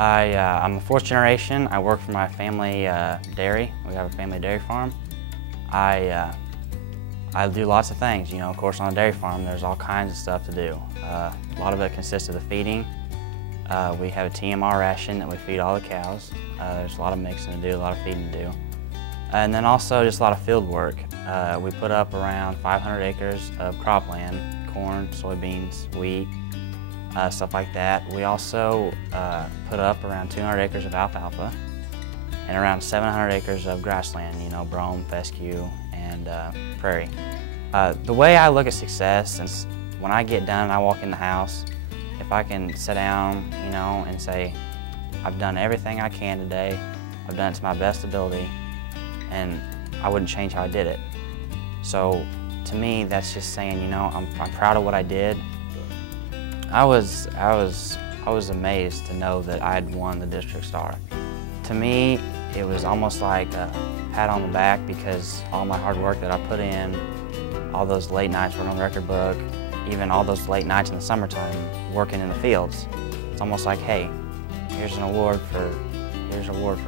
I'm a fourth generation. I work for my family dairy. We have a family dairy farm. I do lots of things. You know, of course, on a dairy farm, there's all kinds of stuff to do. A lot of it consists of the feeding. We have a TMR ration that we feed all the cows. There's a lot of mixing to do, a lot of feeding to do. And then also just a lot of field work. We put up around 500 acres of cropland, corn, soybeans, wheat, stuff like that. We also put up around 200 acres of alfalfa and around 700 acres of grassland, you know, brome, fescue, and prairie. The way I look at success is when I get done and I walk in the house, if I can sit down, you know, and say, I've done everything I can today, I've done it to my best ability, and I wouldn't change how I did it. So to me, that's just saying, you know, I'm proud of what I did. I was amazed to know that I had won the District Star. To me, it was almost like a pat on the back because all my hard work that I put in, all those late nights working on the record book, even all those late nights in the summertime working in the fields. It's almost like, hey, here's an award for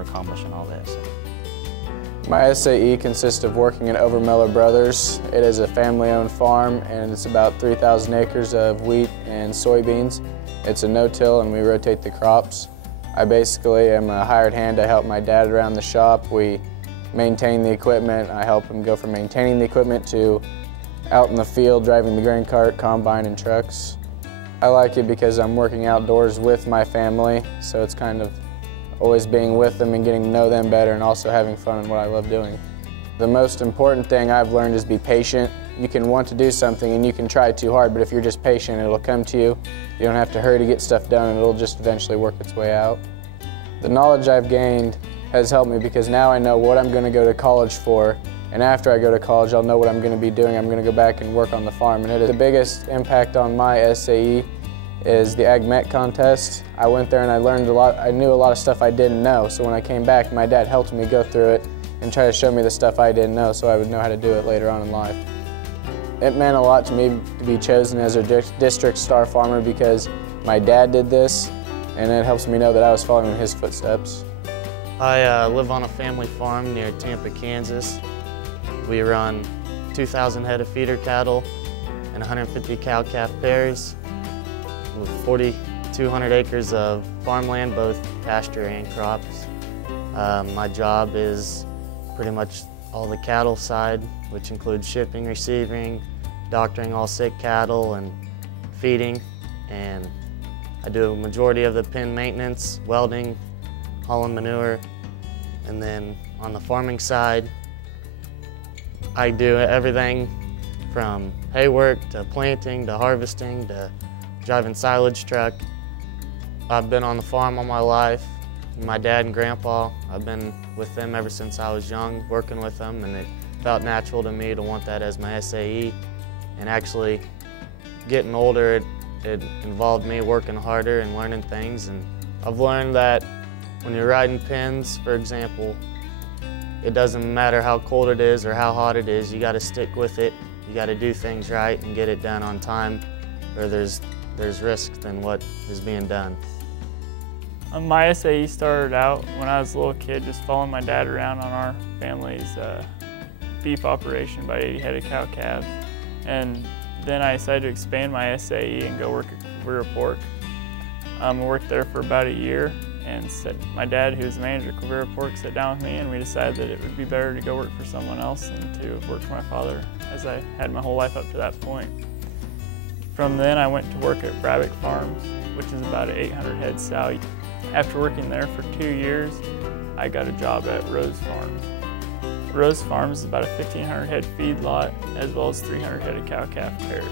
accomplishing all this. My SAE consists of working at Overmiller Brothers. It is a family-owned farm and it's about 3,000 acres of wheat and soybeans. It's a no-till and we rotate the crops. I basically am a hired hand to help my dad around the shop. We maintain the equipment. I help him go from maintaining the equipment to out in the field driving the grain cart, combine, and trucks. I like it because I'm working outdoors with my family, so it's kind of always being with them and getting to know them better and also having fun in what I love doing. The most important thing I've learned is be patient. You can want to do something and you can try too hard, but if you're just patient, it'll come to you. You don't have to hurry to get stuff done and it'll just eventually work its way out. The knowledge I've gained has helped me because now I know what I'm going to go to college for, and after I go to college I'll know what I'm going to be doing. I'm going to go back and work on the farm. And the biggest impact on my SAE is the Ag Met contest. I went there and I learned a lot. I knew a lot of stuff I didn't know, so when I came back my dad helped me go through it and try to show me the stuff I didn't know so I would know how to do it later on in life. It meant a lot to me to be chosen as a District Star farmer because my dad did this and it helps me know that I was following in his footsteps. I live on a family farm near Tampa, Kansas. We run 2,000 head of feeder cattle and 150 cow-calf pairs with 4,200 acres of farmland, both pasture and crops. My job is pretty much all the cattle side, which includes shipping, receiving, doctoring all sick cattle, and feeding. And I do a majority of the pen maintenance, welding, hauling manure. And then on the farming side, I do everything from hay work to planting to harvesting to driving silage truck. I've been on the farm all my life. My dad and grandpa, I've been with them ever since I was young, working with them, and it felt natural to me to want that as my SAE. And actually, getting older, it involved me working harder and learning things. And I've learned that when you're riding pens, for example, it doesn't matter how cold it is or how hot it is, you got to stick with it. You got to do things right and get it done on time, or there's risk than what is being done. My SAE started out when I was a little kid, just following my dad around on our family's beef operation, about 80 head of cow calves. And then I decided to expand my SAE and go work at Quivira Pork. I worked there for about a year, and my dad, who was the manager of Quivira Pork, sat down with me and we decided that it would be better to go work for someone else than to work for my father, as I had my whole life up to that point. From then I went to work at Brabick Farms, which is about an 800 head sow. After working there for 2 years, I got a job at Rose Farms. Rose Farms is about a 1,500 head feedlot, as well as 300 head of cow-calf pairs.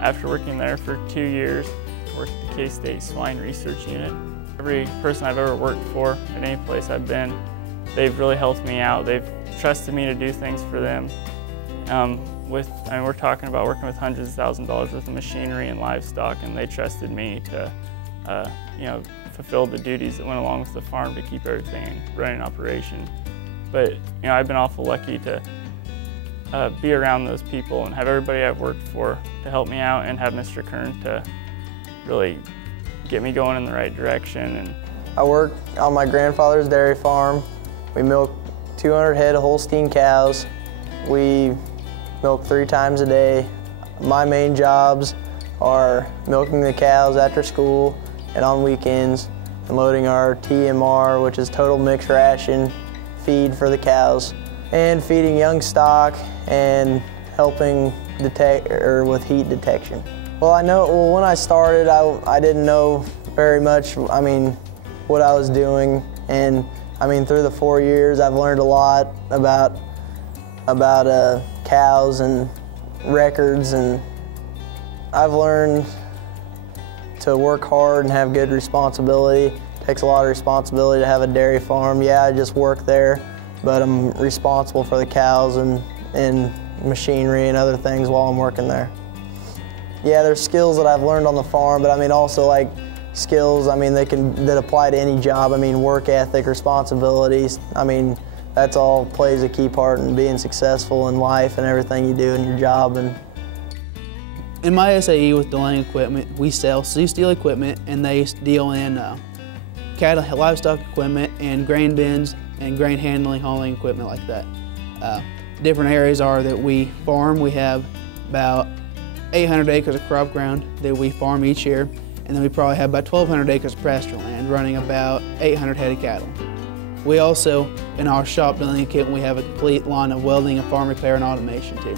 After working there for 2 years, I worked at the K-State Swine Research Unit. Every person I've ever worked for at any place I've been, they've really helped me out. They've trusted me to do things for them. We're talking about working with hundreds of thousands of dollars worth of machinery and livestock, and they trusted me to fulfill the duties that went along with the farm to keep everything running in operation. But I've been awful lucky to be around those people and have everybody I've worked for to help me out, and have Mr. Kern to really get me going in the right direction. And I work on my grandfather's dairy farm. We milk 200 head of Holstein cows. We milk 3 times a day. My main jobs are milking the cows after school and on weekends, and loading our TMR, which is total mixed ration feed for the cows, and feeding young stock and helping detect with heat detection. Well, when I started, I didn't know very much, what I was doing, and through the 4 years, I've learned a lot about cows and records, and I've learned to work hard and have good responsibility. It takes a lot of responsibility to have a dairy farm. Yeah, I just work there, but I'm responsible for the cows and machinery and other things while I'm working there. Yeah, there's skills that I've learned on the farm, but also like skills, that apply to any job. Work ethic, responsibilities. That's all plays a key part in being successful in life and everything you do in your job. And in my SAE with Delang Equipment, we sell steel equipment, and they deal in cattle, livestock equipment, and grain bins and grain handling, hauling equipment like that. Different areas are that we farm. We have about 800 acres of crop ground that we farm each year, and then we probably have about 1,200 acres of pasture land running about 800 head of cattle. We also, in our shop Delang Equipment, we have a complete line of welding and farm repair and automation too.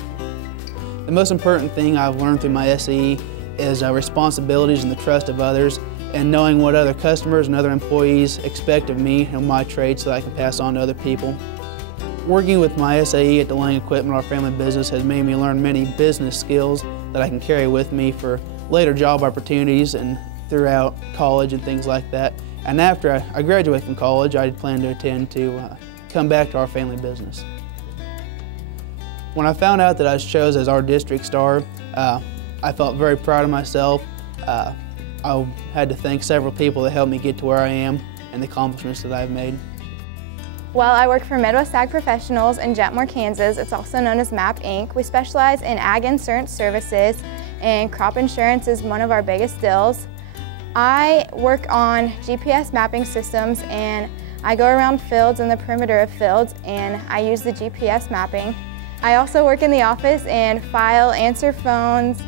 The most important thing I've learned through my SAE is responsibilities and the trust of others, and knowing what other customers and other employees expect of me and my trade so that I can pass on to other people. Working with my SAE at Delang Equipment, our family business, has made me learn many business skills that I can carry with me for later job opportunities and throughout college and things like that. And after I graduate from college, I plan to intend to come back to our family business. When I found out that I was chosen as our district star, I felt very proud of myself. I had to thank several people that helped me get to where I am and the accomplishments that I've made. Well, I work for Midwest Ag Professionals in Jetmore, Kansas. It's also known as MAP Inc. We specialize in ag insurance services, and crop insurance is one of our biggest deals. I work on GPS mapping systems, and I go around fields and the perimeter of fields, and I use the GPS mapping. I also work in the office and file, answer phones,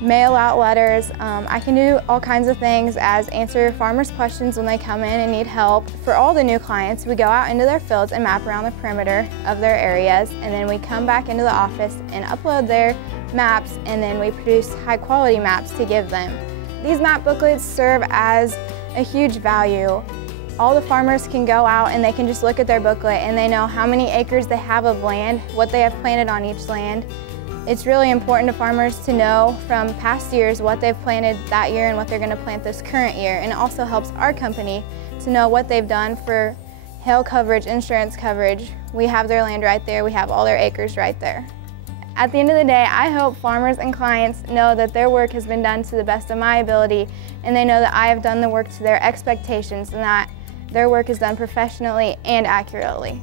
mail out letters. I can do all kinds of things as answer farmers' questions when they come in and need help. For all the new clients, we go out into their fields and map around the perimeter of their areas, and then we come back into the office and upload their maps, and then we produce high-quality maps to give them. These map booklets serve as a huge value. All the farmers can go out and they can just look at their booklet and they know how many acres they have of land, what they have planted on each land. It's really important to farmers to know from past years what they've planted that year and what they're going to plant this current year. And it also helps our company to know what they've done for hail coverage, insurance coverage. We have their land right there. We have all their acres right there. At the end of the day, I hope farmers and clients know that their work has been done to the best of my ability, and they know that I have done the work to their expectations and that their work is done professionally and accurately.